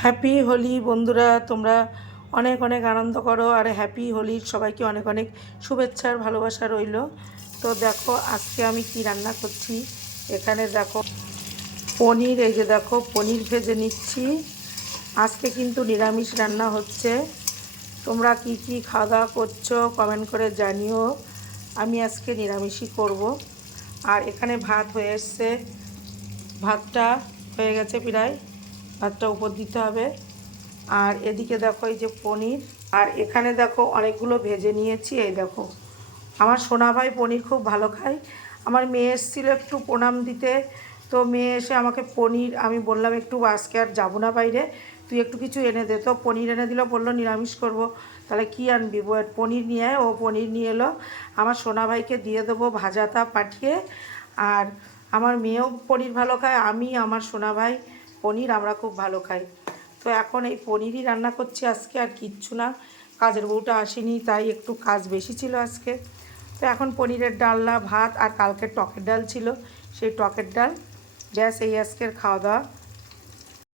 Happy Holi বন্ধুরা, তোমরা অনেক অনেক আনন্দ করো। আর হ্যাপি হোলির সবাইকে অনেক অনেক শুভেচ্ছার ভালোবাসা রইল। তো দেখো আজকে আমি কি রান্না করছি। এখানে দেখো পনির, এই যে দেখো পনির ভেজে নিচ্ছি। আজকে কিন্তু নিরামিষ রান্না হচ্ছে। তোমরা কি কি খাওয়া দাওয়া করছো কমেন্ট করে জানিও। আমি আজকে নিরামিষই করব। আর এখানে ভাত হয়ে এসছে, ভাতটা হয়ে গেছে প্রায়, ভাতটা উপর দিতে হবে। আর এদিকে দেখো এই যে পনির, আর এখানে দেখো অনেকগুলো ভেজে নিয়েছি। এই দেখো আমার সোনা ভাই পনির খুব ভালো খায়। আমার মেয়ে এসেছিলো একটু প্রণাম দিতে, তো মেয়ে এসে আমাকে পনির, আমি বললাম একটু আজকে আর যাবো না বাইরে, তুই একটু কিছু এনে দে। তো পনির এনে দিল, বললো নিরামিষ করব। তাহলে কী আনবি, পনির নিয়ে আয়। ও পনির নিয়ে এলো, আমার সোনা ভাইকে দিয়ে দেবো ভাজাটা পাঠিয়ে। আর আমার মেয়েও পনির ভালো খায়, আমি আমার সোনা ভাই পনির আমরা খুব ভালো খাই। তো এখন এই পনিরই রান্না করছি আজকে, আর কিচ্ছু না। কাজের বউটা আসেনি তাই একটু কাজ বেশি ছিল আজকে। তো এখন পনিরের ডালনা ভাত, আর কালকের টকের ডাল ছিল, সেই টকের ডাল, ব্যাস এই আজকের খাওয়া দাওয়া।